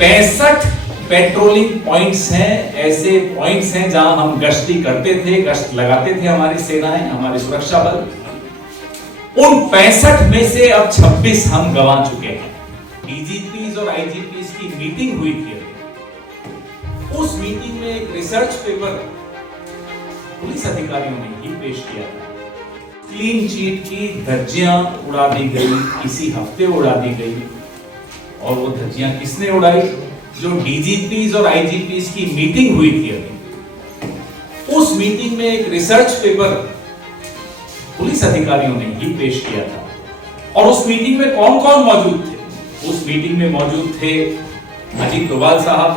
65 patrolling points हैं, ऐसे points हैं जहां हम गश्ती करते थे, गश्त लगाते थे हमारी सेनाएं, हमारे सुरक्षा बल। उन 65 में से अब 26 हम गंवा चुके हैं। डीजीपीज और आईजीपीज की मीटिंग हुई थी, उस मीटिंग में एक रिसर्च पेपर पुलिस अधिकारियों ने ही पेश किया था। क्लीन चीट की धज्जियां उड़ा दी गई, इसी हफ्ते उड़ा दी गई। और वो धज्जियां किसने उड़ाई? जो डीजीपीज और आईजीपीज की मीटिंग हुई थी अभी, उस मीटिंग में एक रिसर्च पेपर पुलिस अधिकारियों ने ही पेश किया था। और उस मीटिंग में कौन कौन मौजूद थे? उस मीटिंग में मौजूद थे अजीत डोभाल साहब,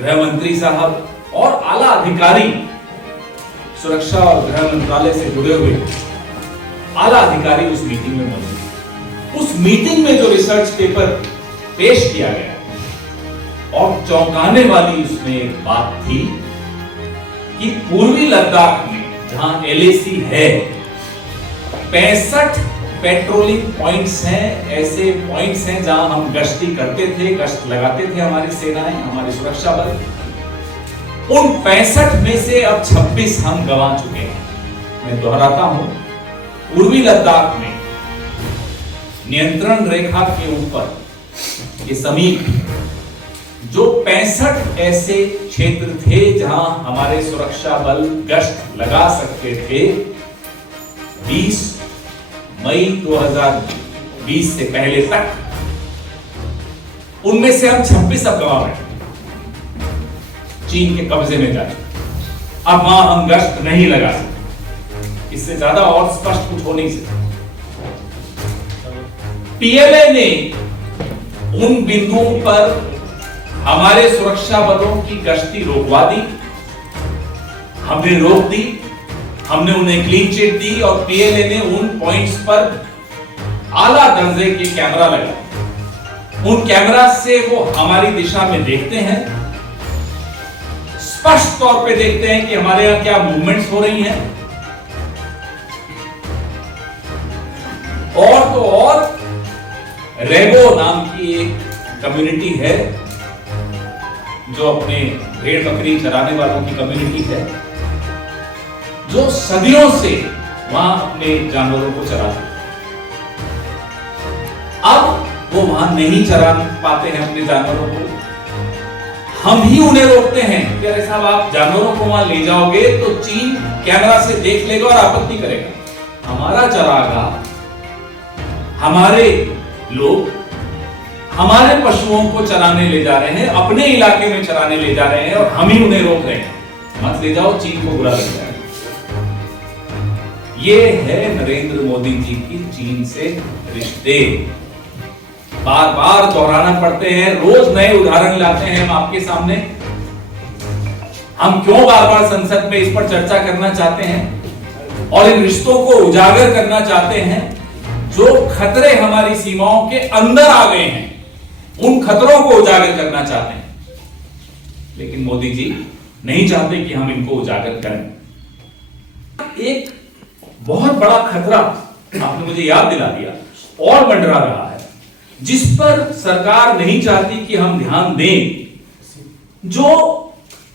गृह मंत्री साहब और आला अधिकारी, सुरक्षा और गृह मंत्रालय से जुड़े हुए आला अधिकारी उस मीटिंग में मौजूद। उस मीटिंग में जो रिसर्च पेपर पेश किया गया और चौंकाने वाली उसमें एक बात थी कि पूर्वी लद्दाख में जहां एलएसी है, 65 पेट्रोलिंग पॉइंट्स हैं, ऐसे पॉइंट्स हैं जहां हम गश्ती करते थे, गश्त लगाते थे हमारी सेनाएं, हमारे सुरक्षा बल। उन 65 में से अब 26 हम गंवा चुके हैं। मैं दोहराता हूं, पूर्वी लद्दाख में नियंत्रण रेखा के ऊपर के समीप जो 65 ऐसे क्षेत्र थे जहां हमारे सुरक्षा बल गश्त लगा सकते थे, 20 मई 2020 से पहले तक, उनमें से हम 26 अब गंवा बैठे, चीन के कब्जे में जा चुके। अब वहां हम गश्त नहीं लगा सकते। इससे ज्यादा और स्पष्ट कुछ हो नहीं सकता। पीएलए ने उन बिंदुओं पर हमारे सुरक्षा बलों की गश्ती रोकवा दी, हमने रोक दी, हमने उन्हें क्लीन चिट दी और पीएलए ने उन पॉइंट्स पर आला दर्जे के कैमरा लगाए। उन कैमरा से वो हमारी दिशा में देखते हैं, स्पष्ट तौर पे देखते हैं कि हमारे यहां क्या मूवमेंट्स हो रही हैं। और तो और रेगो नाम की एक कम्युनिटी है जो अपने भेड़ बकरी चराने वालों की कम्युनिटी है, जो सदियों से वहां अपने जानवरों को चराते। अब वो वहां नहीं चरा पाते हैं अपने जानवरों को, हम ही उन्हें रोकते हैं कि अरे साहब आप जानवरों को वहां ले जाओगे तो चीन कैमरा से देख लेगा और आपत्ति करेगा। हमारा चरागाह, हमारे लोग हमारे पशुओं को चराने ले जा रहे हैं, अपने इलाके में चराने ले जा रहे हैं और हम ही उन्हें रोक रहे हैं, मत ले जाओ, चीन को बुरा लग जाएगा। ये है नरेंद्र मोदी जी की चीन से रिश्ते। बार बार दोहराना पड़ते हैं, रोज नए उदाहरण लाते हैं हम आपके सामने। हम क्यों बार बार संसद में इस पर चर्चा करना चाहते हैं और इन रिश्तों को उजागर करना चाहते हैं? जो खतरे हमारी सीमाओं के अंदर आ गए हैं, उन खतरों को उजागर करना चाहते हैं, लेकिन मोदी जी नहीं चाहते कि हम इनको उजागर करें। एक बहुत बड़ा खतरा आपने मुझे याद दिला दिया और मंडरा रहा है, जिस पर सरकार नहीं चाहती कि हम ध्यान दें। जो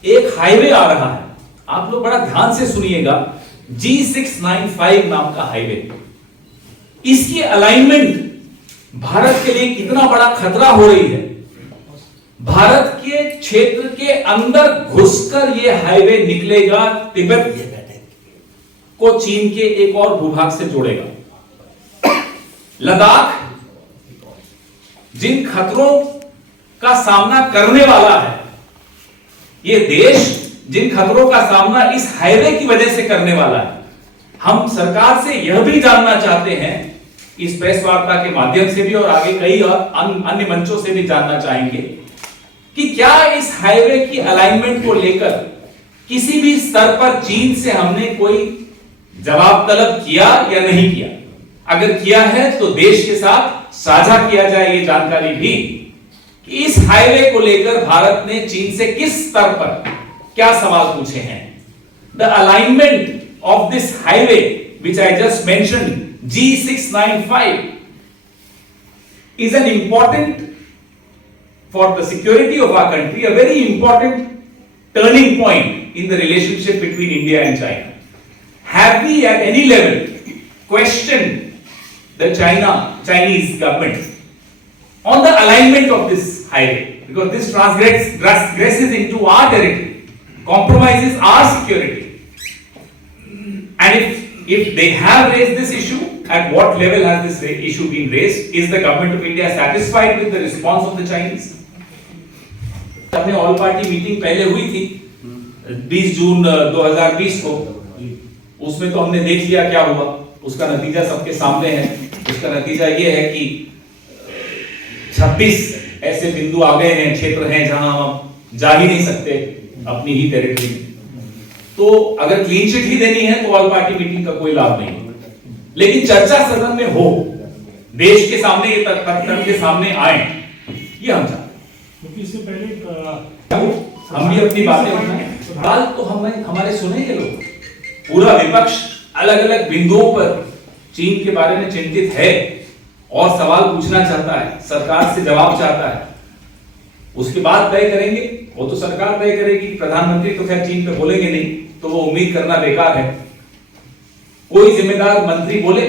एक हाईवे आ रहा है, आप लोग बड़ा ध्यान से सुनिएगा, G695 नाम का हाईवे। इसकी अलाइनमेंट भारत के लिए कितना बड़ा खतरा हो रही है। भारत के क्षेत्र के अंदर घुसकर यह हाईवे निकलेगा, तिब्बत को चीन के एक और भूभाग से जोड़ेगा। लद्दाख जिन खतरों का सामना करने वाला है, यह देश जिन खतरों का सामना इस हाईवे की वजह से करने वाला है, हम सरकार से यह भी जानना चाहते हैं, इस प्रेस वार्ता के माध्यम से भी और आगे कई और अन्य मंचों से भी जानना चाहेंगे कि क्या इस हाईवे की अलाइनमेंट को लेकर किसी भी स्तर पर चीन से हमने कोई जवाब तलब किया या नहीं किया। अगर किया है तो देश के साथ साझा किया जाए ये जानकारी भी कि इस हाईवे को लेकर भारत ने चीन से किस स्तर पर क्या सवाल पूछे हैं। The alignment of this highway which I just mentioned, G695, is an important for the security of our country, a very important turning point in the relationship between India and China. Have we at any level questioned the Chinese government on the alignment of this highway? Because this transgresses into our territory, compromises our security. And if they have raised this issue, at what level has this issue been raised? Is the government of India satisfied with the response of the Chinese? अपने all party meeting पहले हुई थी 20 जून 2020 को, उसमें तो हमने देख लिया क्या हुआ, उसका नतीजा सबके सामने है। उसका नतीजा ये है कि 26 ऐसे बिंदु आ गए हैं, क्षेत्र हैं जहां हम जा ही नहीं सकते अपनी ही टेरिटरी में। तो अगर क्लीन चिट ही देनी है तो ऑल पार्टी मीटिंग का कोई लाभ नहीं, लेकिन चर्चा सदन में हो, देश के सामने ये तथ्य के सामने आए, ये हम चाहते हैं। क्योंकि इससे पहले हम भी अपनी बातें उठाएं, बात तो हमारे सुनेंगे लोग। पूरा विपक्ष अलग अलग बिंदुओं पर चीन के बारे में चिंतित है और सवाल पूछना चाहता है, सरकार से जवाब चाहता है। उसके बाद तय करेंगे, वो तो सरकार तय करेगी। प्रधानमंत्री तो खैर चीन पे बोलेंगे नहीं, तो वो उम्मीद करना बेकार है। कोई जिम्मेदार मंत्री बोले